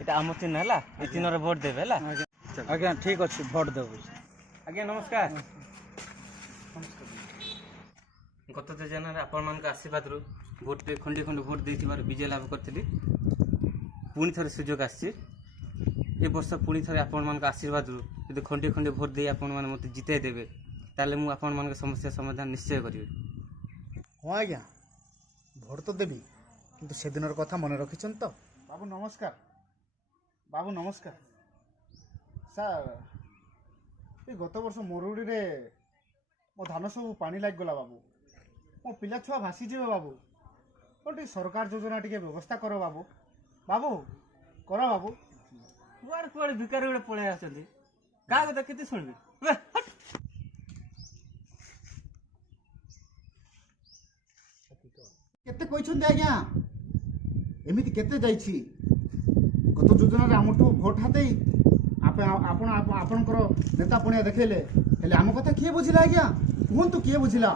এটা आम चिन्ह है ये चिन्ह भोट देवे है आज्ञा ठीक अच्छे भोट देव। आज्ञा नमस्कार। गत योजना आपण मान आशीर्वाद रु भोट खंडे खंडे भोट दे विजय लाभ करी पुणी थे सुजोग आसी वर्ष पुणी थे आपण मान आशीर्वाद रु जो खंडे खंडे भोट दे आपण मैंने मत जिते देवे ताले मु आपण मान समस्या समाधान निश्चय करी। हाँ आज्ञा भोट तो देवी किंतु से दिन कथा मन रखिछन तो। बाबू नमस्कार। बाबू नमस्कार सार ये गत वर्ष मरुड़ी रे मो धान सब पानी लग गला बाबू मो पिला छुआ भासी जीवे बाबू कौन सरकार योजना टी व्यवस्था करो बाबू बाबू करो बाबू कुआड़े कुआड़े भिकारी गुड़े पलि आसती क्या कथा के शुणबी केते कहते आज्ञा एमती केते जाइछि गत योजना रे आमठू भोट हाते आपणकर नेता पुणिया देखले हेले आम कथा किए बुझिला आज्ञा कहतु किए बुझिला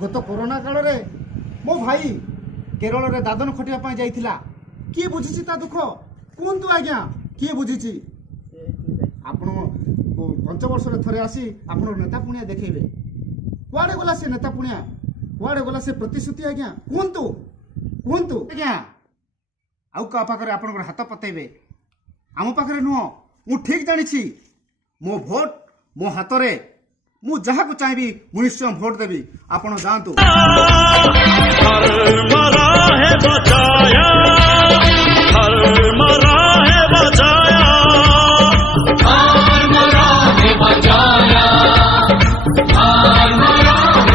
गत कोरोना काल रे मो भाई केरल रे दादन खटिया जाइथिला किए बुझिछि ता दुख कहतु आज्ञा किए बुझिछि आपण 5 वर्ष रे थरे आसी आपण नेता पुणिया देखेबे कुआडे गला से नेता पुणिया कुआडे गला से प्रतिश्रुति आज्ञा कहतु आज्ञा आउ का पाखरे आपनकर हाथ पतेबे आम पाखरे नुह मु ठीक जानी मो भोट मो हाथ रे मु जहा को चाहिए मु निश्चय भोट देवी आपण जानतु।